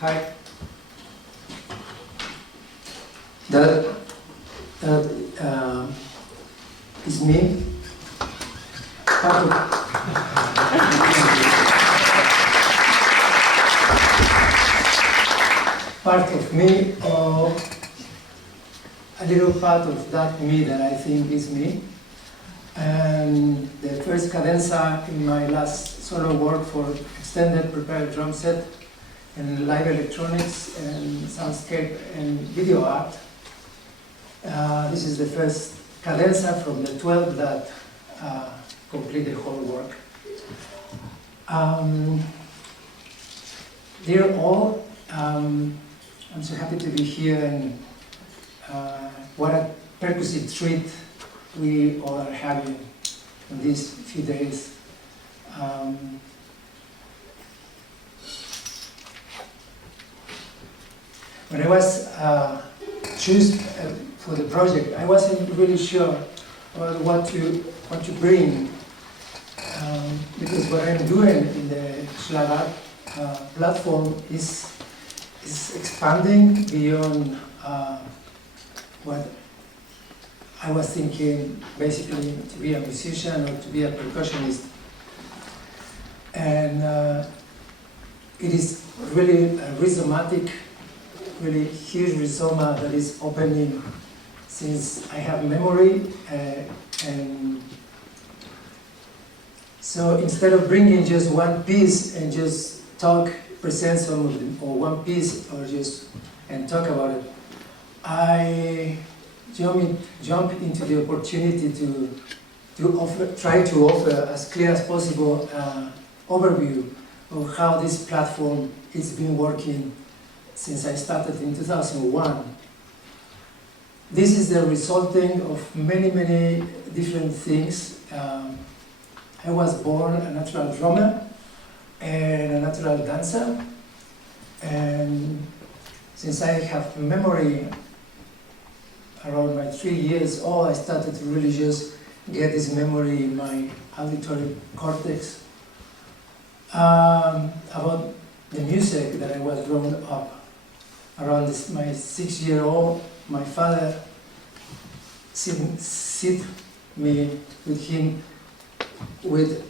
Hi. That is me. Part of me, or a little part of that me that I think is me. And the first cadenza in my last solo work for extended prepared drum set and live electronics and soundscape and video art. This is the first cadenza from the 12 that complete the whole work. Dear all, I'm so happy to be here, and what a percussive treat we all are having in these few days. When I was chosen for the project, I wasn't really sure about what to bring, because what I'm doing in the SchlagArt platform is expanding beyond what I was thinking, basically to be a musician or to be a percussionist. And it is really a rhizomatic, really huge rhizoma that is opening since I have memory, and so instead of bringing just one piece and just present some of them, or one piece, or and talk about it, I jump into the opportunity to try to offer as clear as possible overview of how this platform has been working since I started in 2001. This is the resulting of many, many different things. I was born a natural drummer and a natural dancer, and since I have memory, around my 3 years old, I started to really just get this memory in my auditory cortex about the music that I was growing up. Around my 6-year-old, my father sit me with him with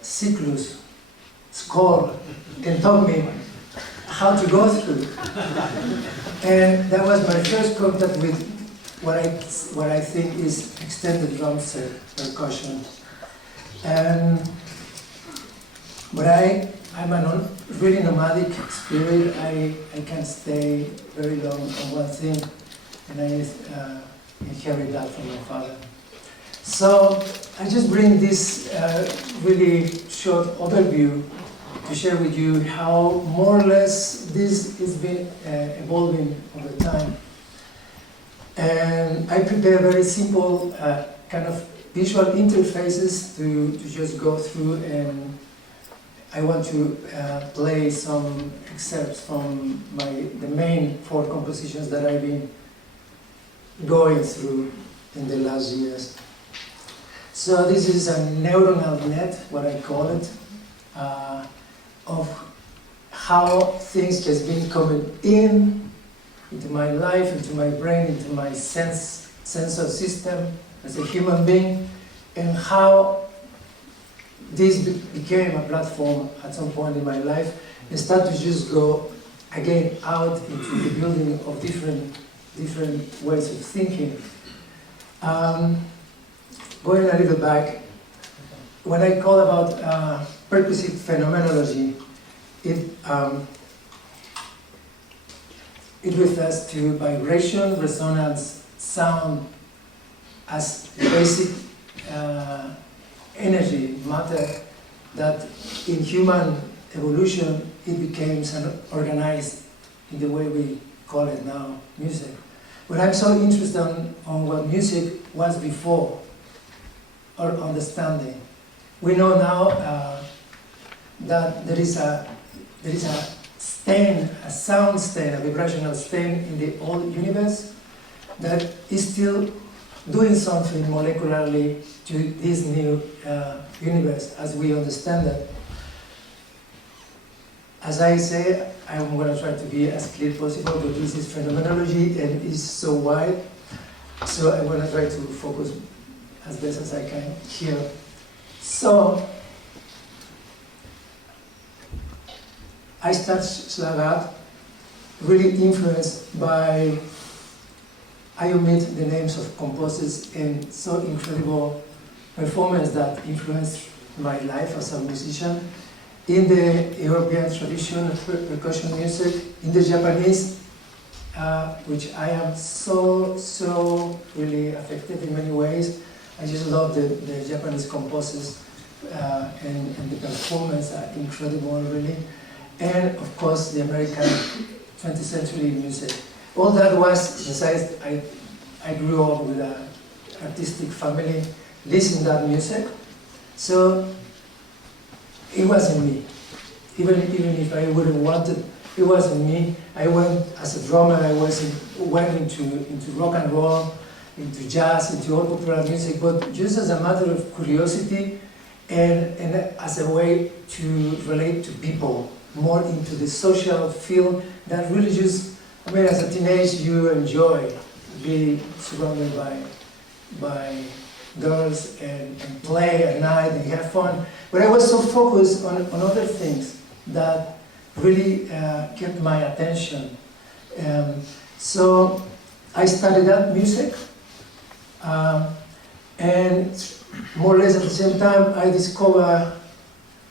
cyclus, score, and taught me how to go through. And that was my first contact with what I think is extended drum set percussion. And but I'm a really nomadic spirit. I can't stay very long on one thing, and I inherit that from my father. So I just bring this really short overview to share with you how more or less this has been evolving over time. And I prepare very simple kind of visual interfaces to just go through, and I want to play some excerpts from the main 4 compositions that I've been going through in the last years. So this is a neuronal net, what I call it, of how things just been coming into my life, into my brain, into my sensor system as a human being, and how this became a platform at some point in my life, and start to just go again out into the building of different ways of thinking. Going a little back, when I call about percussive phenomenology, it refers to vibration, resonance, sound as the basic energy, matter, that in human evolution it became organized in the way we call it now, music. But I'm so interested on what music was before, or understanding. We know now that there is a stain, a sound stain, a vibrational stain in the old universe that is still doing something molecularly to this new universe as we understand it. As I say, I'm going to try to be as clear as possible, but this is phenomenology and it's so wide, so I'm going to try to focus as best as I can here. So, I started SchlagArt really influenced by, I omit the names of composers and so incredible performance that influenced my life as a musician, in the European tradition of percussion music, in the Japanese, which I am so really affected in many ways. I just love the Japanese composers and the performance are incredible, really. And of course, the American 20th century music. All that was, besides, I grew up with an artistic family, listening to that music. So it wasn't me. Even if I wouldn't want it, it wasn't me. I went as a drummer. I went into rock and roll, into jazz, into all popular music, but just as a matter of curiosity and as a way to relate to people, more into the social field that really just, I mean, as a teenage, you enjoy being surrounded by girls and play at night and have fun. But I was so focused on other things that really kept my attention. So I studied that music, and more or less at the same time I discovered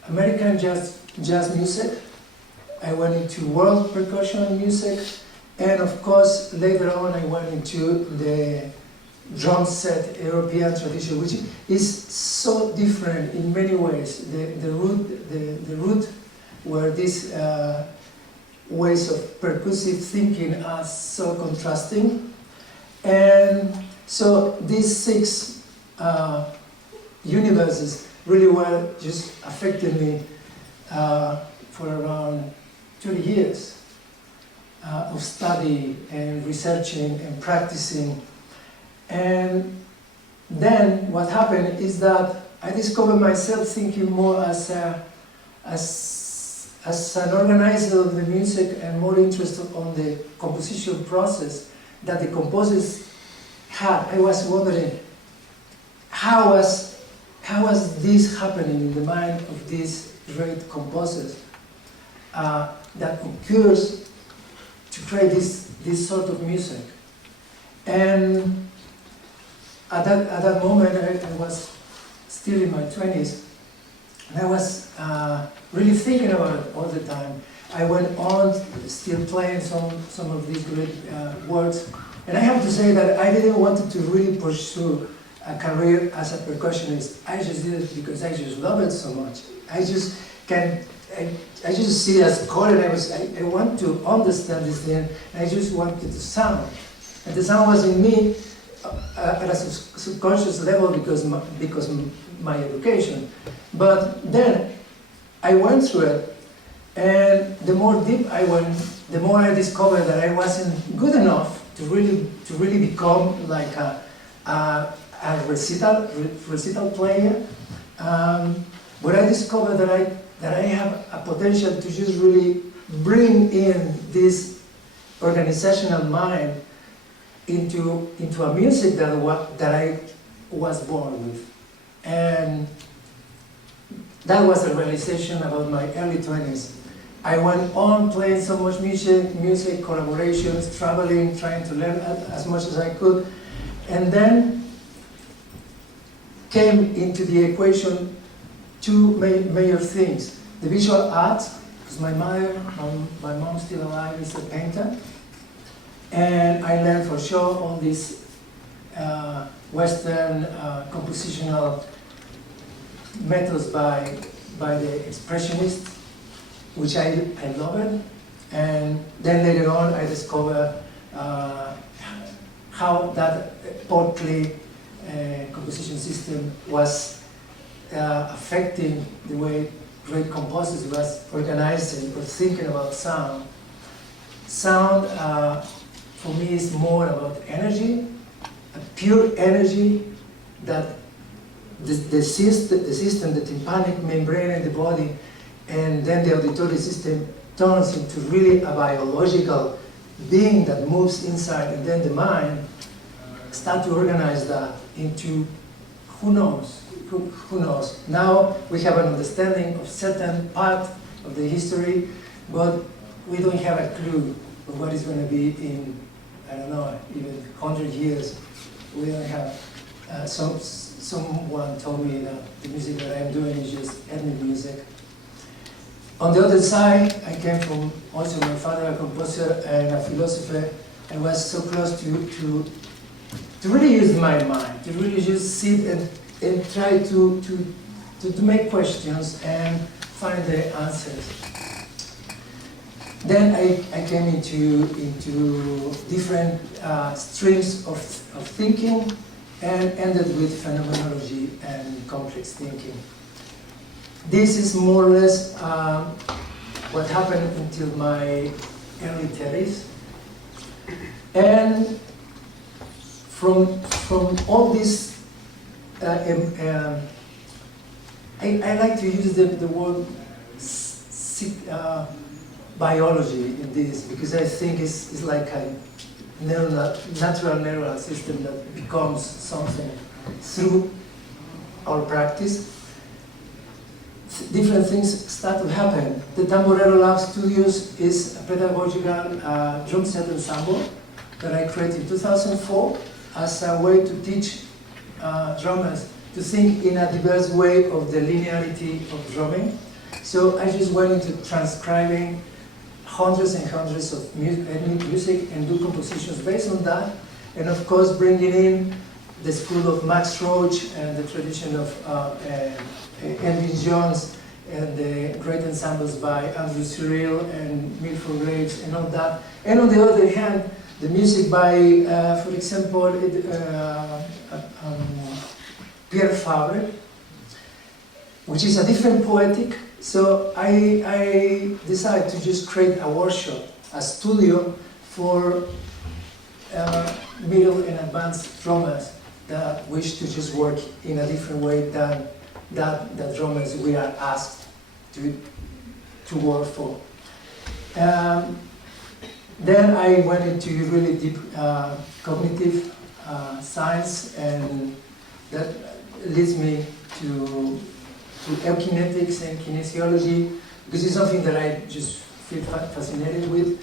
American jazz music. I went into world percussion music, and of course later on I went into the drum set European tradition, which is so different in many ways. The root where these ways of percussive thinking are so contrasting. And so these 6 universes really were just affecting me for around 30 years of study and researching and practicing. And then what happened is that I discovered myself thinking more as an organizer of the music and more interested on the composition process that the composers had. I was wondering, how was this happening in the mind of these great composers that occurs to create this sort of music? And at that moment, I was still in my 20s, and I was really thinking about it all the time. I went on still playing some of these great works, and I have to say that I didn't want to really pursue a career as a percussionist. I just did it because I just love it so much. I just see it as a core, and I want to understand this thing, and I just wanted to sound. And the sound was in me at a subconscious level because my education. But then I went through it, and the more deep I went, the more I discovered that I wasn't good enough to really become like a recital player. But I discovered that I have a potential to just really bring in this organizational mind into a music that I was born with. And that was a realization about my early 20s. I went on playing so much music, collaborations, traveling, trying to learn as much as I could. And then came into the equation two major things. The visual arts, because my mom's still alive, is a painter. And I learned for sure all these Western compositional methods by the expressionists, which I loved. And then later on I discovered how that portly composition system was affecting the way great composers was organizing or thinking about sound. Sound, for me, is more about energy, a pure energy that the system, the tympanic membrane in the body, and then the auditory system turns into really a biological being that moves inside, and then the mind start to organize that into who knows. Who knows? Now we have an understanding of certain part of the history, but we don't have a clue of what is going to be in, I don't know, even 100 years. We don't have. Someone told me that the music that I'm doing is just ethnic music. On the other side, I came from also my father, a composer and a philosopher. I was so close to really use my mind, to really just sit and try to make questions and find the answers. Then I came into different streams of thinking and ended with phenomenology and complex thinking. This is more or less what happened until my early 30s. And from all this, I like to use the word biology in this, because I think it's like a natural neural system that becomes something through our practice. Different things start to happen. The Tamborero Lab Studios is a pedagogical drum set ensemble that I created in 2004 as a way to teach drummers to think in a diverse way of the linearity of drumming. So I just went into transcribing hundreds and hundreds of music and do compositions based on that, and of course bringing in the school of Max Roach and the tradition of Elvin Jones and the great ensembles by Andrew Cyril and Milford Graves and all that. And on the other hand, the music by, for example, Pierre Fabre, which is a different poetic. So I decided to just create a workshop, a studio for middle and advanced drummers that wish to just work in a different way than the drummers we are asked to work for. Then I went into really deep cognitive science, and that leads me to eukinetics and kinesiology, because it's something that I just feel fascinated with.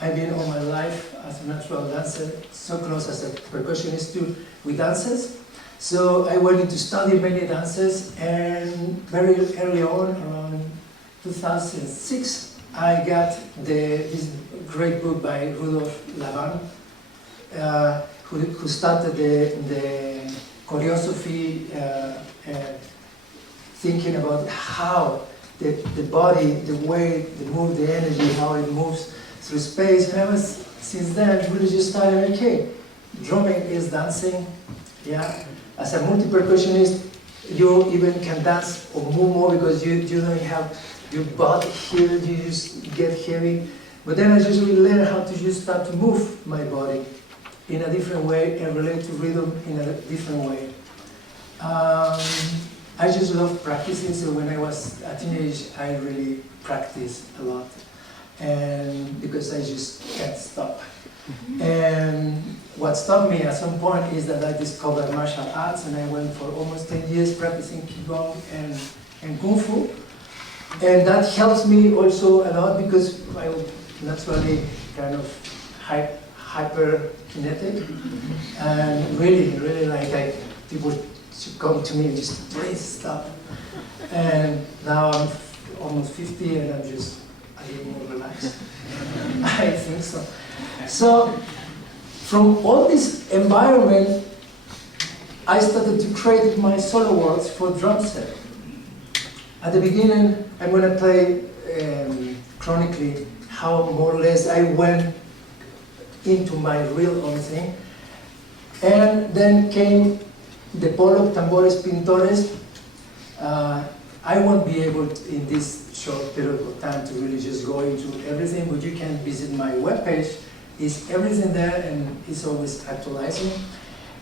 I've been all my life as a natural dancer, so close as a percussionist too, with dancers. So I wanted to study many dances, and very early on, around 2006, I got this great book by Rudolf Laban, who started the choreography, thinking about how the body, the way, the move, the energy, how it moves through space. And I was, since then, really just started, okay, drumming is dancing, yeah. As a multi-percussionist, you even can dance or move more because you don't have your body here, you just get heavy. But then I just really learned how to just start to move my body in a different way and relate to rhythm in a different way. I just love practicing, so when I was a teenager, I really practiced a lot. And because I just can't stop. And what stopped me at some point is that I discovered martial arts, and I went for almost 10 years practicing Qigong and Kung Fu. And that helps me also a lot because I'm naturally kind of hyper-kinetic. And really like people should come to me and just please stop. And now I'm almost 50 and I'm just a little more relaxed. I think so. So from all this environment, I started to create my solo works for drum set. At the beginning, I'm going to play chronically how more or less I went into my real own thing. And then came the Pollock Tambores Pintores. I won't be able to, in this short period of time, to really just go into everything, but you can visit my webpage. It's everything there, and it's always actualizing.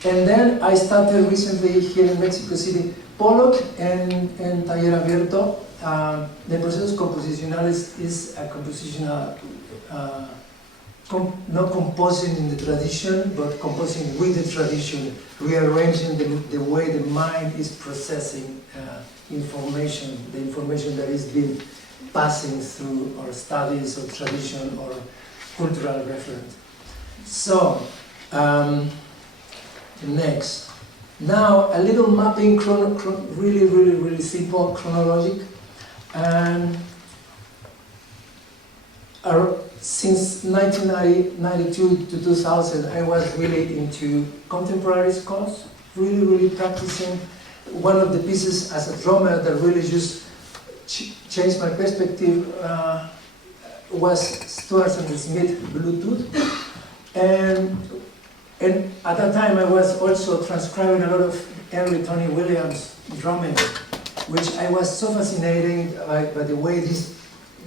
And then I started recently here in Mexico City, Pollock and Taller Abierto. The Procesos Composicionales is a compositional, not composing in the tradition, but composing with the tradition, rearranging the way the mind is processing information, the information that is being passing through our studies or tradition or cultural reference. So, next. Now, a little mapping, really simple, chronologic. And since 1992 to 2000, I was really into contemporary scores, really practicing. One of the pieces as a drummer that really just changed my perspective was Stuart Smith Bluetooth. And at that time I was also transcribing a lot of early Tony Williams drumming, which I was so fascinated by the way this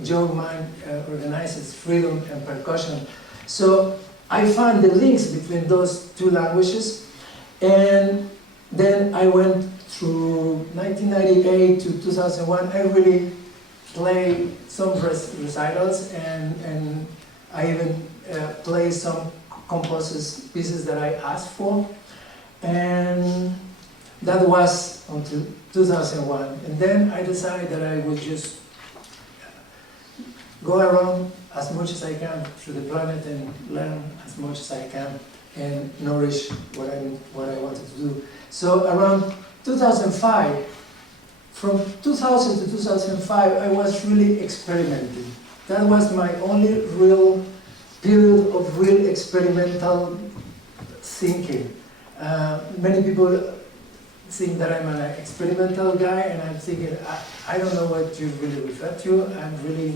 young man organizes rhythm and percussion. So I found the links between those two languages, and then I went through 1998 to 2001. I really played some recitals, and I even played some composers pieces that I asked for, and that was until 2001. And then I decided that I would just go around as much as I can through the planet and learn as much as I can and nourish what I wanted to do. So around 2005, from 2000 to 2005, I was really experimenting. That was my only real period of real experimental thinking. Many people think that I'm an experimental guy, and I'm thinking, I don't know what you really refer to. I'm really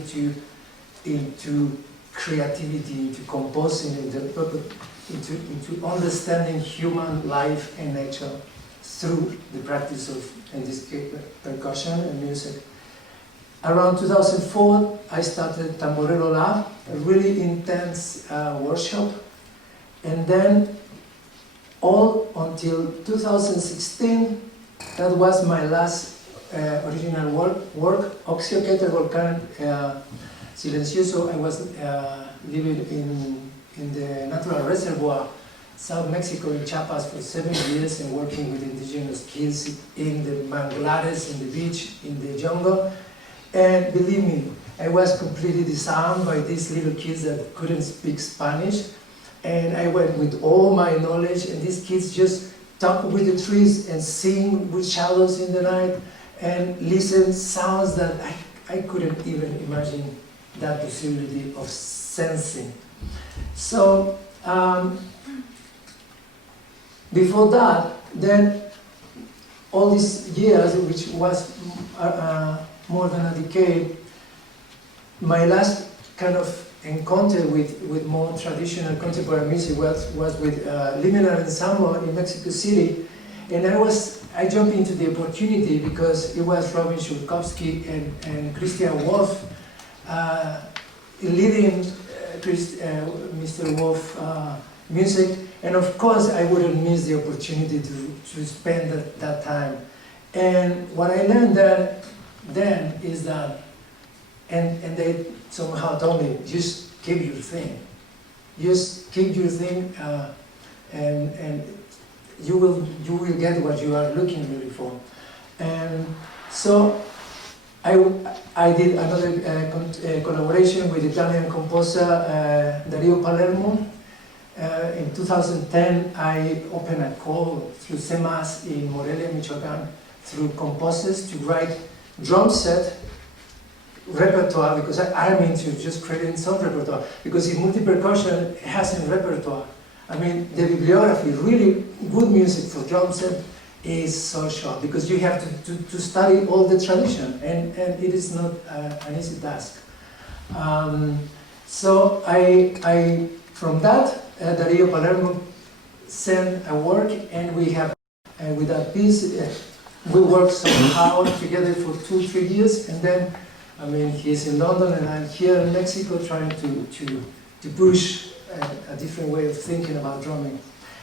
into creativity, into composing, into understanding human life and nature through the practice of, in this case, percussion and music. Around 2004, I started Tamborero Lab, a really intense workshop, and then all until 2016, that was my last original work, Oxio que te volcán silencioso. I was living in the natural reservoir, South Mexico in Chiapas for 7 years, and working with indigenous kids in the manglares, in the beach, in the jungle. And believe me, I was completely disarmed by these little kids that couldn't speak Spanish. And I went with all my knowledge, and these kids just talk with the trees and sing with shadows in the night and listen sounds that I couldn't even imagine that possibility of sensing. So before that, then all these years, which was more than a decade, my last kind of encounter with more traditional contemporary music was with Libre Ensemble in Mexico City, and I jumped into the opportunity because it was Robin Schulkowski and Christian Wolff leading Mr. Wolff music, and of course I wouldn't miss the opportunity to spend that time. And what I learned then is that, and they somehow told me, just keep your thing. Just keep your thing, and you will get what you are looking really for. And so I did another collaboration with Italian composer Dario Palermo. In 2010, I opened a call through CEMAS in Morelia, Michoacan, through composers to write drum set repertoire, because I'm into just creating some repertoire, because in multipercussion has a repertoire. I mean, the bibliography, really good music for drum set is so short, because you have to study all the tradition, and it is not an easy task. So I from that, Dario Palermo sent a work, and we have, with that piece, we worked somehow together for 2-3 years, and then, I mean, he's in London and I'm here in Mexico trying to push a different way of thinking about drumming.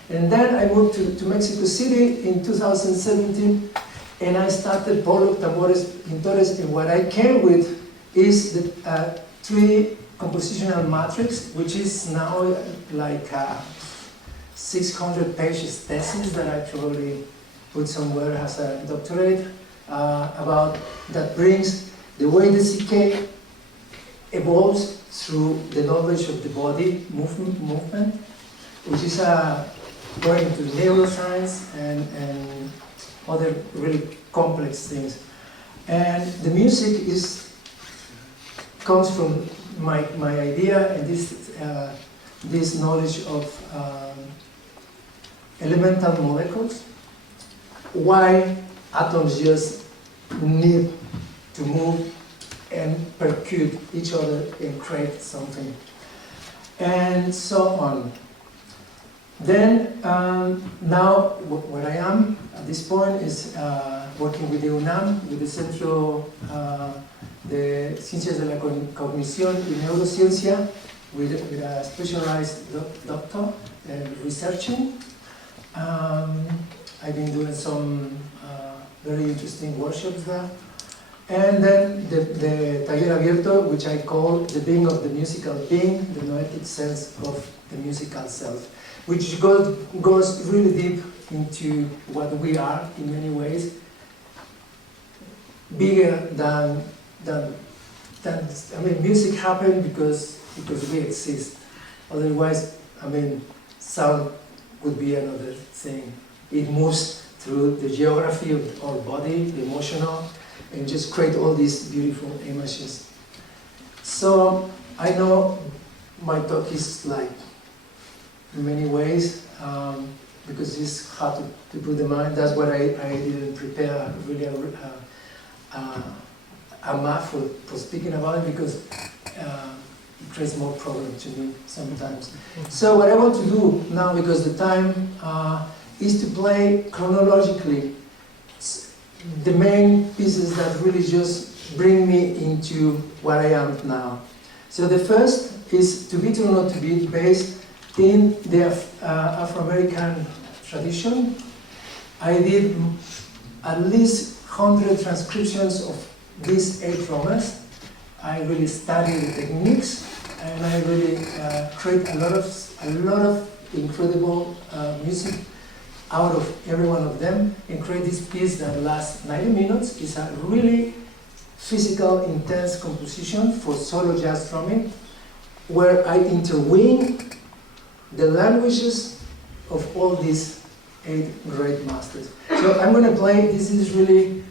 And then I moved to Mexico City in 2017, and I started Polo Tambores Pintores, and what I came with is the 3 compositional matrix, which is now like 600 pages thesis that I probably put somewhere as a doctorate about that brings the way the CK evolves through the knowledge of the body movement, which is going to neuroscience and other really complex things. And the music comes from my idea and this knowledge of elemental molecules, why atoms just need to move and percute each other and create something, and so on. Then, now where I am at this point is working with the UNAM, with the Centro de Ciencias de la Cognición y Neurociencia, with a specialized doctor researching. I've been doing some very interesting workshops there. And then the Taller Abierto, which I call the being of the musical being, the noetic sense of the musical self, which goes really deep into what we are in many ways, bigger than I mean, music happened because we exist. Otherwise, I mean, sound would be another thing. It moves through the geography of our body, the emotional, and just create all these beautiful images. So I know my talk is like in many ways, because it's hard to put the mind. That's what I didn't prepare really a map for speaking about it, because it creates more problem to me sometimes. So what I want to do now, because the time is to play chronologically the main pieces that really just bring me into what I am now. So the first is To Beat or Not to Beat, based in the Afro-American tradition. I did at least 100 transcriptions of these 8 drummers. I really study the techniques, and I really create a lot of incredible music out of every one of them, and create this piece that lasts 90 minutes. It's a really physical, intense composition for solo jazz drumming, where I interweave the languages of all these 8 great masters. So I'm going to play, this is really,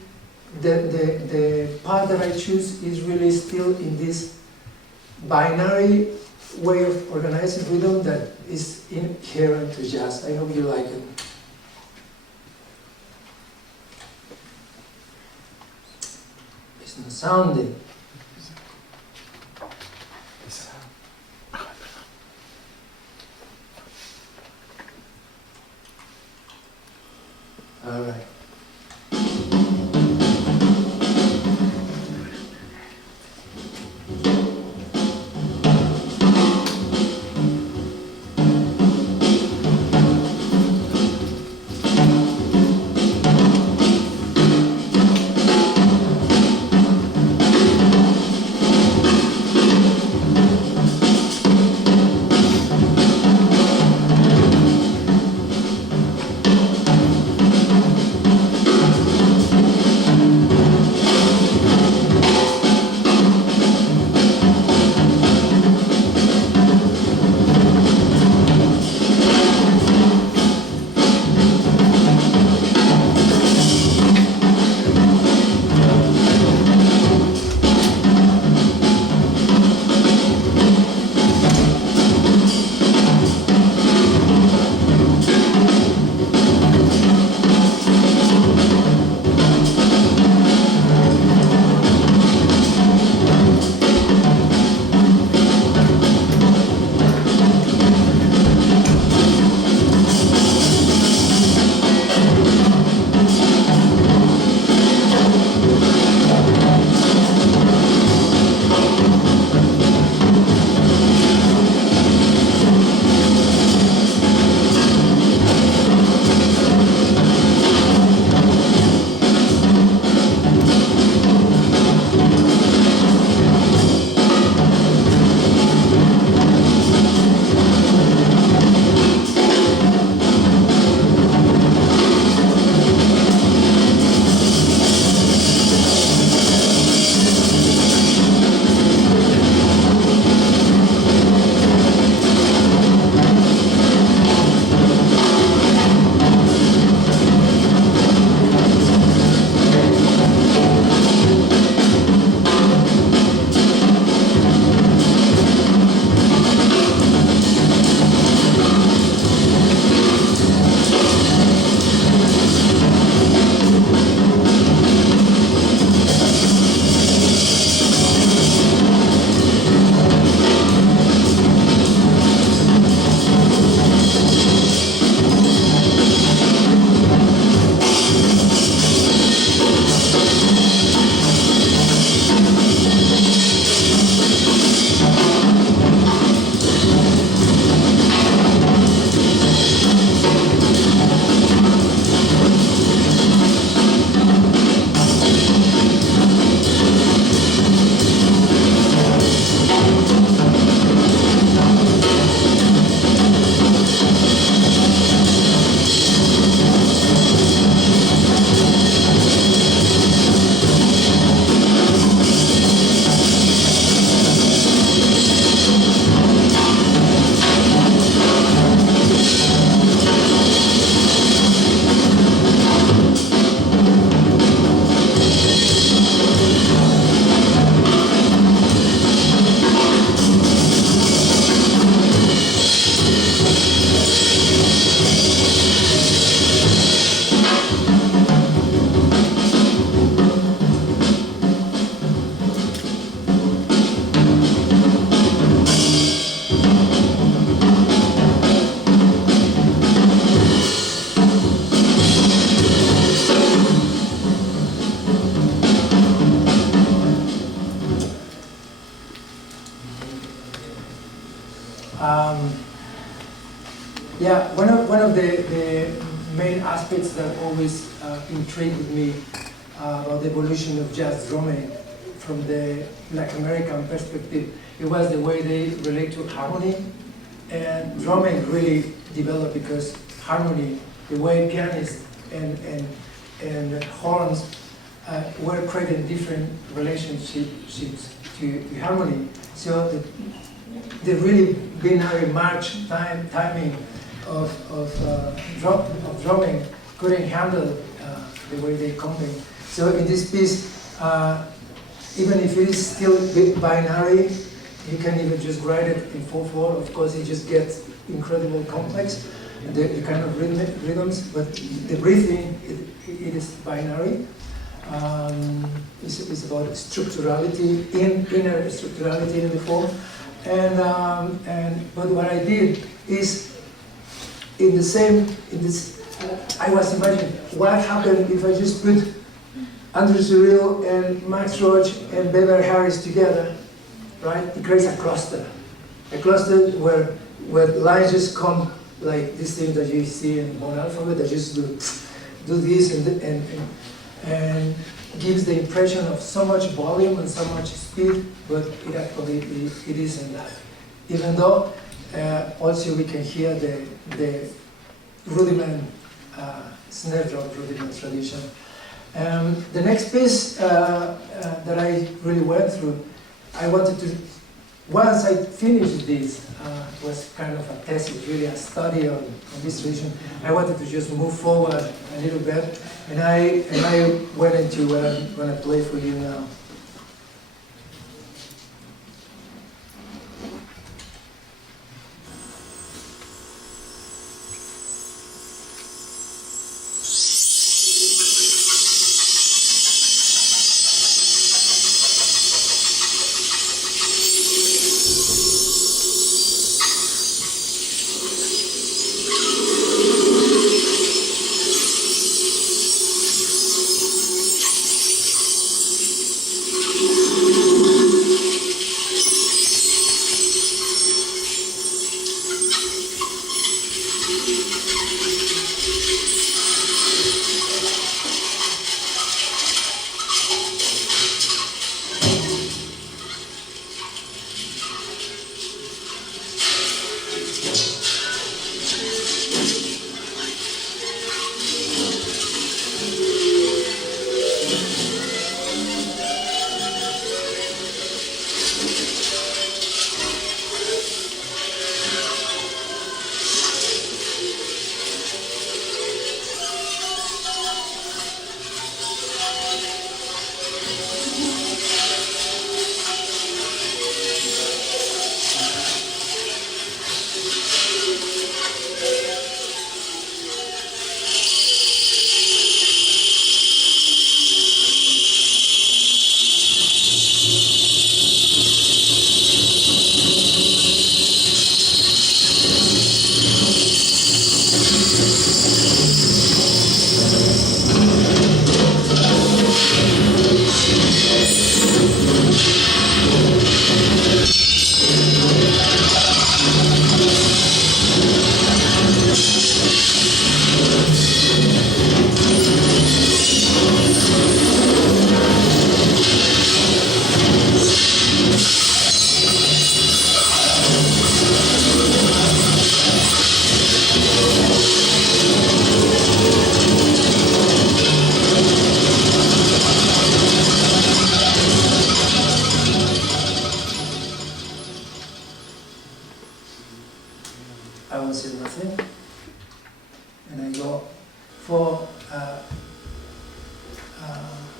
the part that I choose is really still in this binary way of organizing rhythm that is inherent to jazz. I hope you like it. It's not sounding. All right. Yeah, one of the main aspects that always intrigued me about the evolution of jazz drumming from the Black American perspective, it was the way they relate to harmony. And drumming really developed because harmony, the way pianists and horns were creating different relationships to harmony. So the really binary march timing of drumming couldn't handle the way they combine. So in this piece, even if it is still a bit binary, you can even just write it in 4/4. Of course, it just gets incredibly complex, the kind of rhythms, but the breathing, it is binary. It's about structurality, inner structurality in the form. But what I did is, I was imagining what happened if I just put Andrew Cyril and Max Roach and Bever Harris together, right? It creates a cluster where lines just come like this thing that you see in one alphabet that just do this and gives the impression of so much volume and so much speed, but it actually it isn't that. Even though also we can hear the rudiment, snare drum rudiment tradition. The next piece that I really went through, I wanted to, once I finished this, was kind of a thesis, really a study on this tradition. I wanted to just move forward a little bit, and I went into what I'm going to play for you now.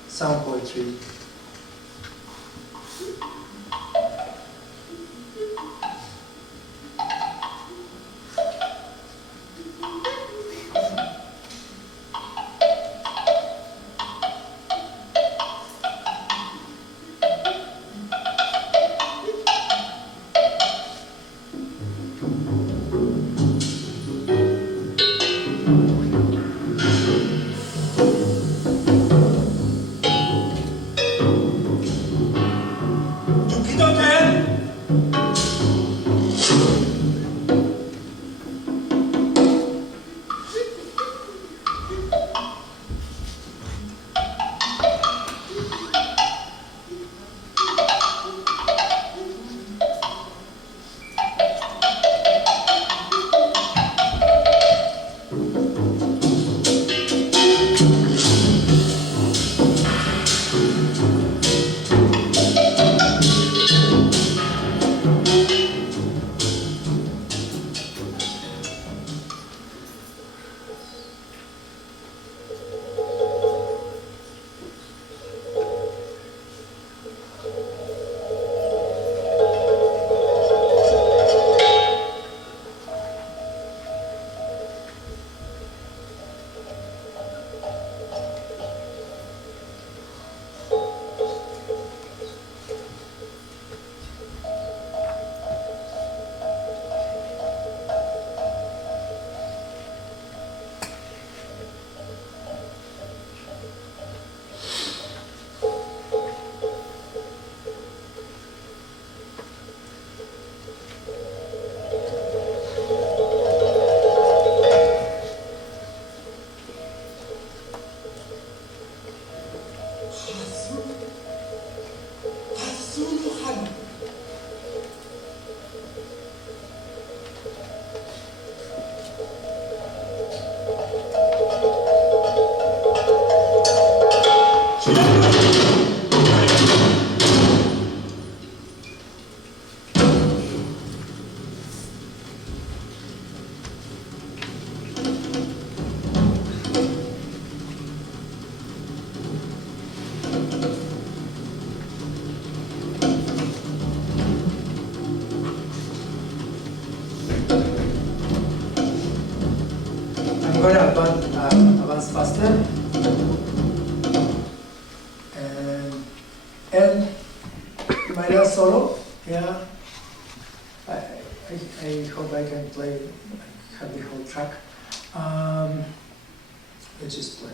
Sound poetry. I'm going to advance faster. And my last solo, yeah, I hope I can play, have the whole track. Let's just play.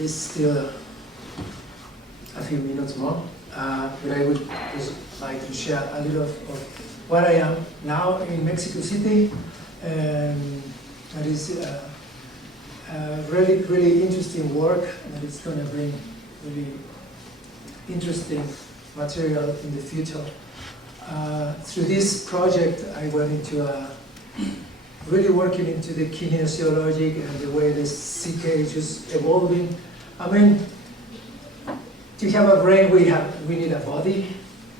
It's still a few minutes more, but I would just like to share a little of what I am now in Mexico City. That is really, really interesting work that is going to bring really interesting material in the future. Through this project, I went into really working into the kinesiology and the way the CK is just evolving. I mean, to have a brain, we need a body,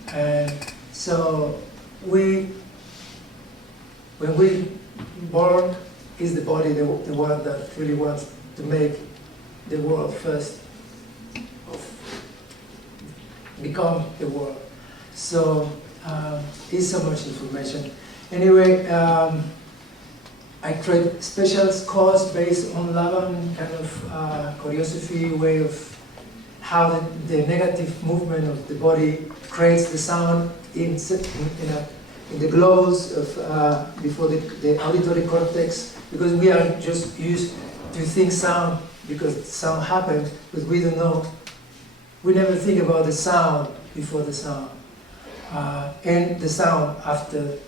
and so when we born, is the body the one that really wants to make the world first, become the world. So it's so much information. Anyway, I create special scores based on Laban kind of choreography way of how the negative movement of the body creates the sound in in the globus of before the auditory cortex, because we are just used to think sound because sound happens, but we don't know. We never think about the sound before the sound and the sound after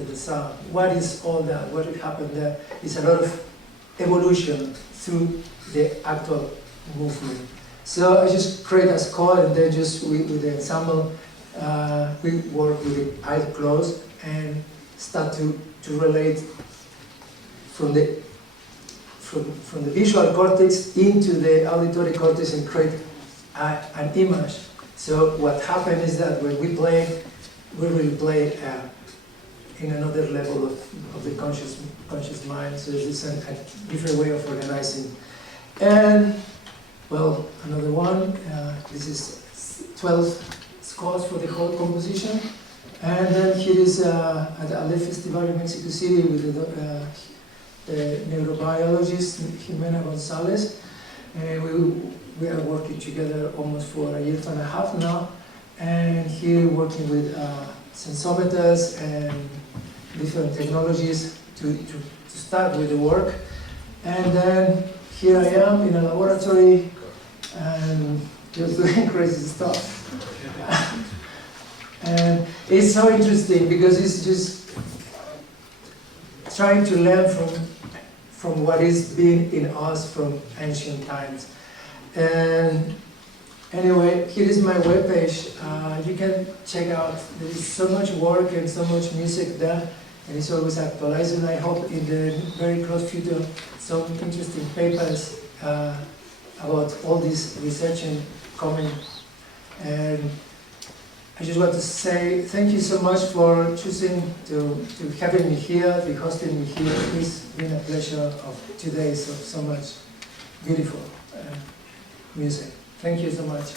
the sound. What is all that? What happened there? It's a lot of evolution through the actual movement. So I just create a score, and then just with the ensemble, we work with the eyes closed and start to relate from the visual cortex into the auditory cortex and create an image. So what happened is that when we play, we will play in another level of the conscious mind. So it's a different way of organizing. And well, another one. This is 12 scores for the whole composition. And then here is at the Ale Festival in Mexico City with the neurobiologist Jimena Gonzalez. We are working together almost for a year and a half now. And here working with sensometers and different technologies to start with the work. And then here I am in a laboratory and just doing crazy stuff. And it's so interesting because it's just trying to learn from what is being in us from ancient times. And anyway, here is my webpage. You can check out. There is so much work and so much music there, and it's always actualized. And I hope in the very close future, some interesting papers about all this research and coming. And I just want to say thank you so much for choosing to having me here, to hosting me here. It's been a pleasure of 2 days of so much beautiful music. Thank you so much.